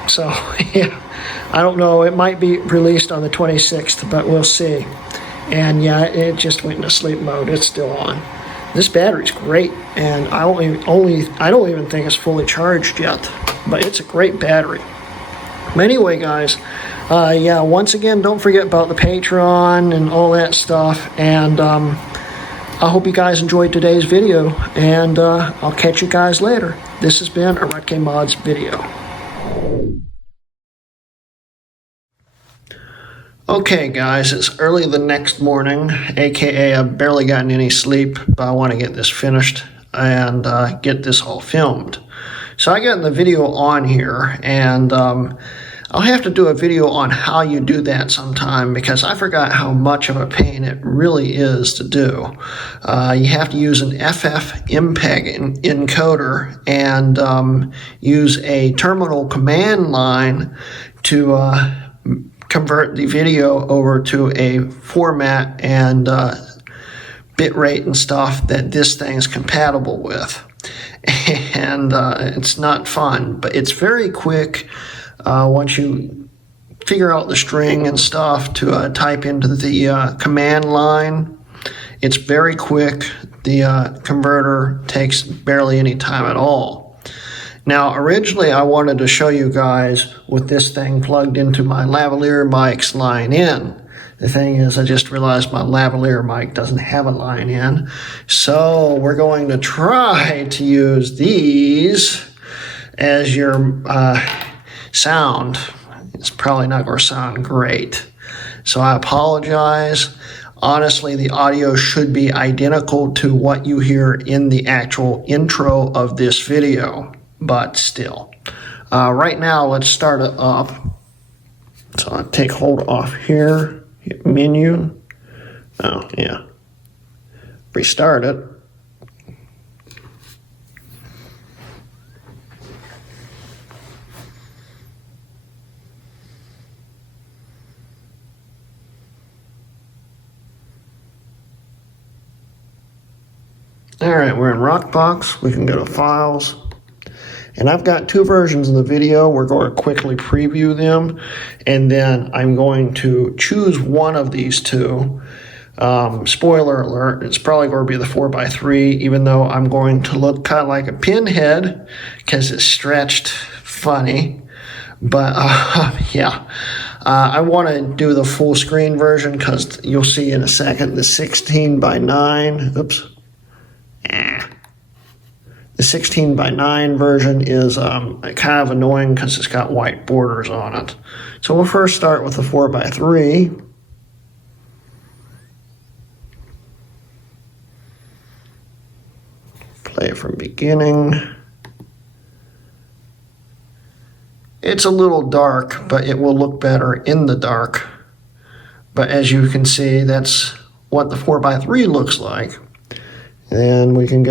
So yeah, I don't know, it might be released on the 26th, but we'll see. And yeah, it just went into sleep mode. It's still on. This battery's great, and I don't even think it's fully charged yet, but it's a great battery. But anyway guys, yeah, once again, don't forget about the Patreon and all that stuff, and I hope you guys enjoyed today's video, and I'll catch you guys later. This has been a RuttKMods video. Okay guys, it's early the next morning, aka I've barely gotten any sleep, but I want to get this finished and get this all filmed. So I got the video on here, and I'll have to do a video on how you do that sometime, because I forgot how much of a pain it really is to do. You have to use an FFmpeg encoder and use a terminal command line to convert the video over to a format and bit rate and stuff that this thing's compatible with. And it's not fun, but it's very quick once you figure out the string and stuff to type into the command line. It's very quick. The converter takes barely any time at all. Now, originally I wanted to show you guys with this thing plugged into my lavalier mic's line in. The thing is, I just realized my lavalier mic doesn't have a line in. So we're going to try to use these as your sound. It's probably not going to sound great. So I apologize. Honestly, the audio should be identical to what you hear in the actual intro of this video, but still. Right now, let's start it up. So I take hold off here, hit menu. Oh, yeah. Restart it. All right, we're in Rockbox. We can go to Files. And I've got two versions of the video. We're going to quickly preview them. And then I'm going to choose one of these two. Spoiler alert, it's probably going to be the 4x3, even though I'm going to look kind of like a pinhead because it's stretched funny. But yeah, I want to do the full screen version because you'll see in a second the 16:9. Oops. The 16:9 version is kind of annoying because it's got white borders on it. So we'll first start with the 4:3. Play from beginning. It's a little dark, but it will look better in the dark. But as you can see, that's what the 4:3 looks like. And we can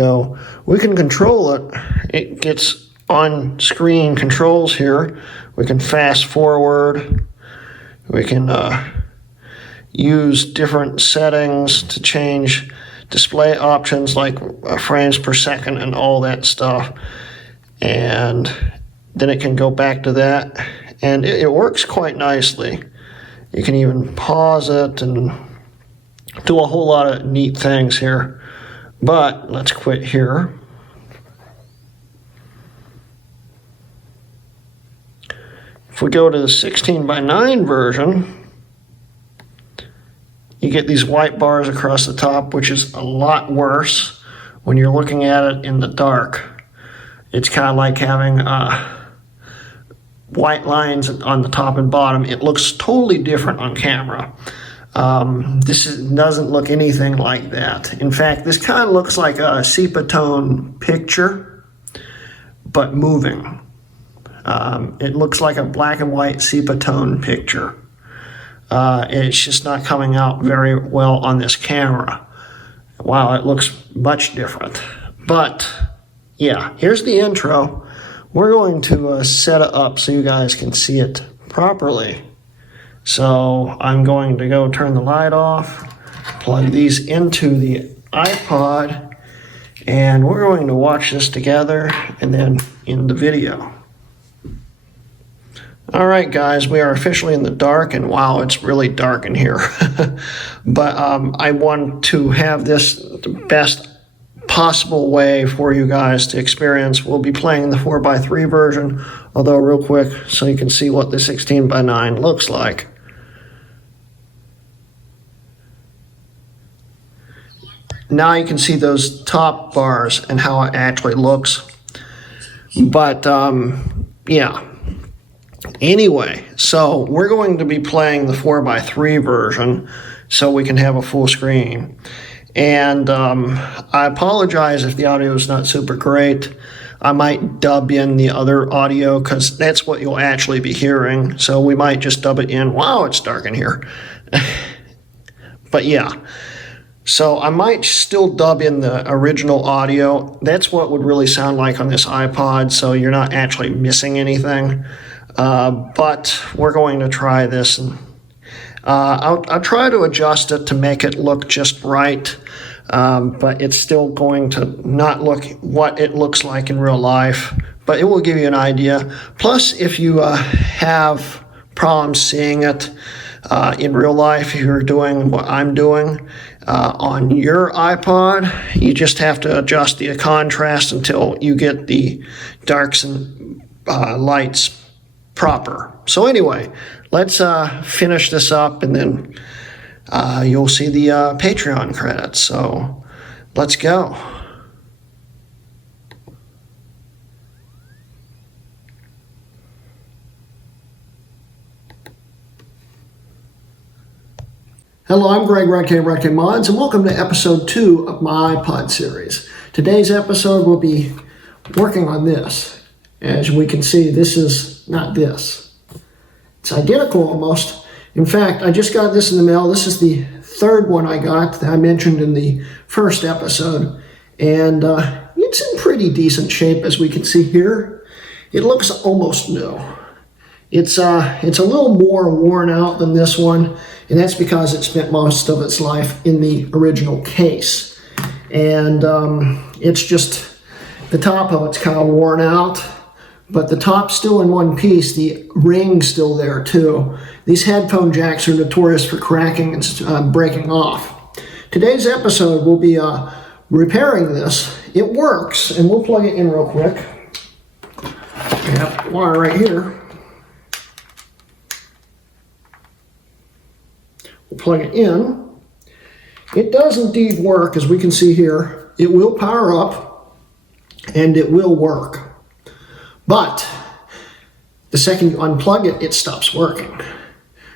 control it. It gets on screen controls here. We can fast forward. We can use different settings to change display options like frames per second and all that stuff. And then it can go back to that. And it works quite nicely. You can even pause it and do a whole lot of neat things here. But let's quit here. If we go to the 16:9 version, you get these white bars across the top, which is a lot worse when you're looking at it in the dark. It's kind of like having white lines on the top and bottom. It looks totally different on camera. Doesn't look anything like that. In fact, this kind of looks like a sepia tone picture, but moving. It looks like a black and white sepia tone picture. It's just not coming out very well on this camera. Wow, it looks much different. But yeah, here's the intro. We're going to set it up so you guys can see it properly. So I'm going to go turn the light off, plug these into the iPod, and we're going to watch this together and then in the video. All right, guys, we are officially in the dark, and wow, it's really dark in here. But I want to have this the best possible way for you guys to experience. We'll be playing the 4:3 version, although real quick so you can see what the 16:9 looks like. Now you can see those top bars and how it actually looks. But yeah. Anyway, so we're going to be playing the 4:3 version so we can have a full screen. And I apologize if the audio is not super great. I might dub in the other audio because that's what you'll actually be hearing. So we might just dub it in. Wow, it's dark in here. But yeah. So I might still dub in the original audio. That's what would really sound like on this iPod, so you're not actually missing anything. But we're going to try this, and I'll try to adjust it to make it look just right, but it's still going to not look what it looks like in real life, but it will give you an idea. Plus, if you have problems seeing it in real life, if you're doing what I'm doing on your iPod, you just have to adjust the contrast until you get the darks and lights proper. So anyway, let's finish this up, and then you'll see the Patreon credits. So let's go. Hello, I'm Greg, Redk Mods, and welcome to episode 2 of my iPod series. Today's episode will be working on this. As we can see, this is not this. It's identical almost. In fact, I just got this in the mail. This is the third one I got that I mentioned in the first episode. And it's in pretty decent shape, as we can see here. It looks almost new. It's a little more worn out than this one, and that's because it spent most of its life in the original case. And it's just, the top of it's kind of worn out, but the top's still in one piece. The ring's still there too. These headphone jacks are notorious for cracking and breaking off. Today's episode will be repairing this. It works, and we'll plug it in real quick. We have wire right here. We'll plug it in. It does indeed work, as we can see here. It will power up. and it will work. But the second you unplug it, it stops working.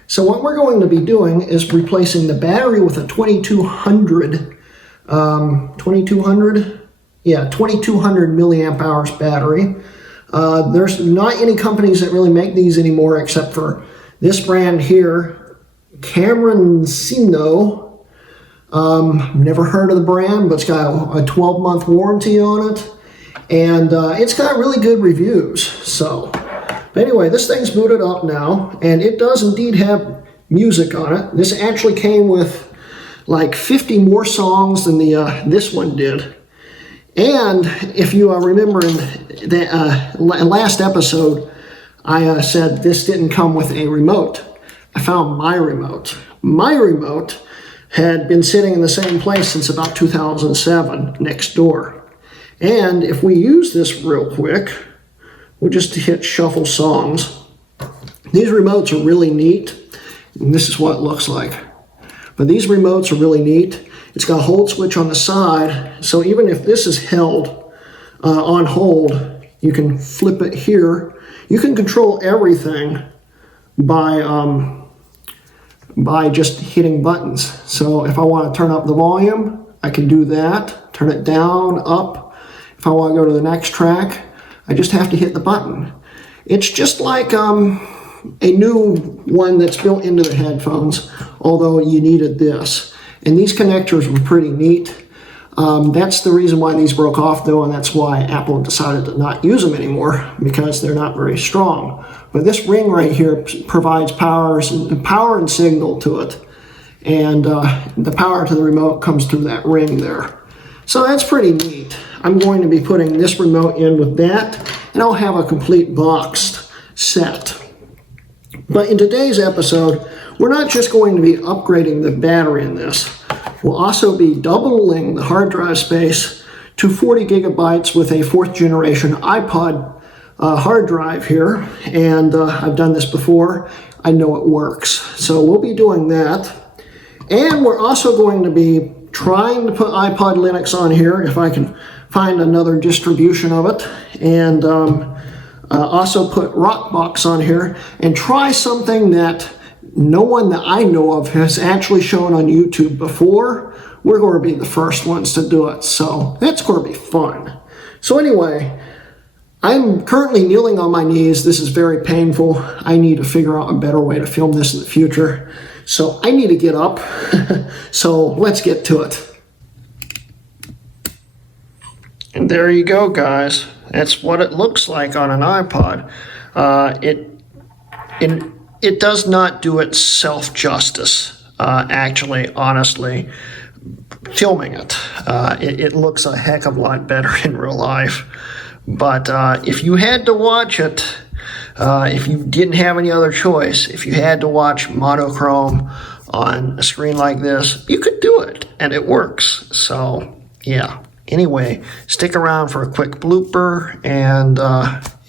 So what we're going to be doing is replacing the battery with a 2200 milliamp hours battery. There's not any companies that really make these anymore except for this brand here, Cameroncino. Never heard of the brand, but it's got a 12-month warranty on it, and it's got really good reviews. So, but anyway, this thing's booted up now, and it does indeed have music on it. This actually came with like 50 more songs than this one did. And if you remember in the last episode, I said this didn't come with a remote. I found my remote. My remote had been sitting in the same place since about 2007, next door. And if we use this real quick, we'll just hit shuffle songs. These remotes are really neat, and this is what it looks like. But these remotes are really neat. It's got a hold switch on the side, so even if this is held on hold, you can flip it here. You can control everything by just hitting buttons. So if I want to turn up the volume, I can do that. Turn it down, up. If I want to go to the next track, I just have to hit the button. It's just like a new one that's built into the headphones, although you needed this. And these connectors were pretty neat. That's the reason why these broke off though, and that's why Apple decided to not use them anymore, because they're not very strong. But this ring right here provides power and signal to it. And the power to the remote comes through that ring there. So that's pretty neat. I'm going to be putting this remote in with that, and I'll have a complete boxed set. But in today's episode, we're not just going to be upgrading the battery in this. We'll also be doubling the hard drive space to 40 gigabytes with a 4th generation iPod hard drive here. And I've done this before. I know it works. So we'll be doing that. And we're also going to be trying to put iPod Linux on here if I can find another distribution of it. And also put Rockbox on here and try something that no one that I know of has actually shown on YouTube before. We're going to be the first ones to do it, so that's going to be fun. So anyway, I'm currently kneeling on my knees. This is very painful. I need to figure out a better way to film this in the future. So I need to get up. So let's get to it. And there you go, guys. That's what it looks like on an iPod. It does not do itself justice, actually, honestly, filming it. It looks a heck of a lot better in real life. But if you had to watch it, if you didn't have any other choice, if you had to watch monochrome on a screen like this, you could do it, and it works. So, yeah. Anyway, stick around for a quick blooper, and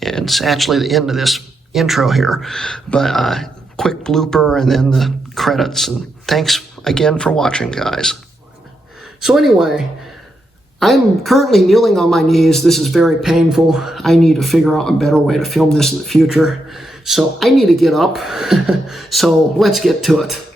it's actually the end of this intro here, but quick blooper and then the credits, and thanks again for watching, guys. So anyway, I'm currently kneeling on my knees. This is very painful. I need to figure out a better way to film this in the future, so I need to get up. So let's get to it.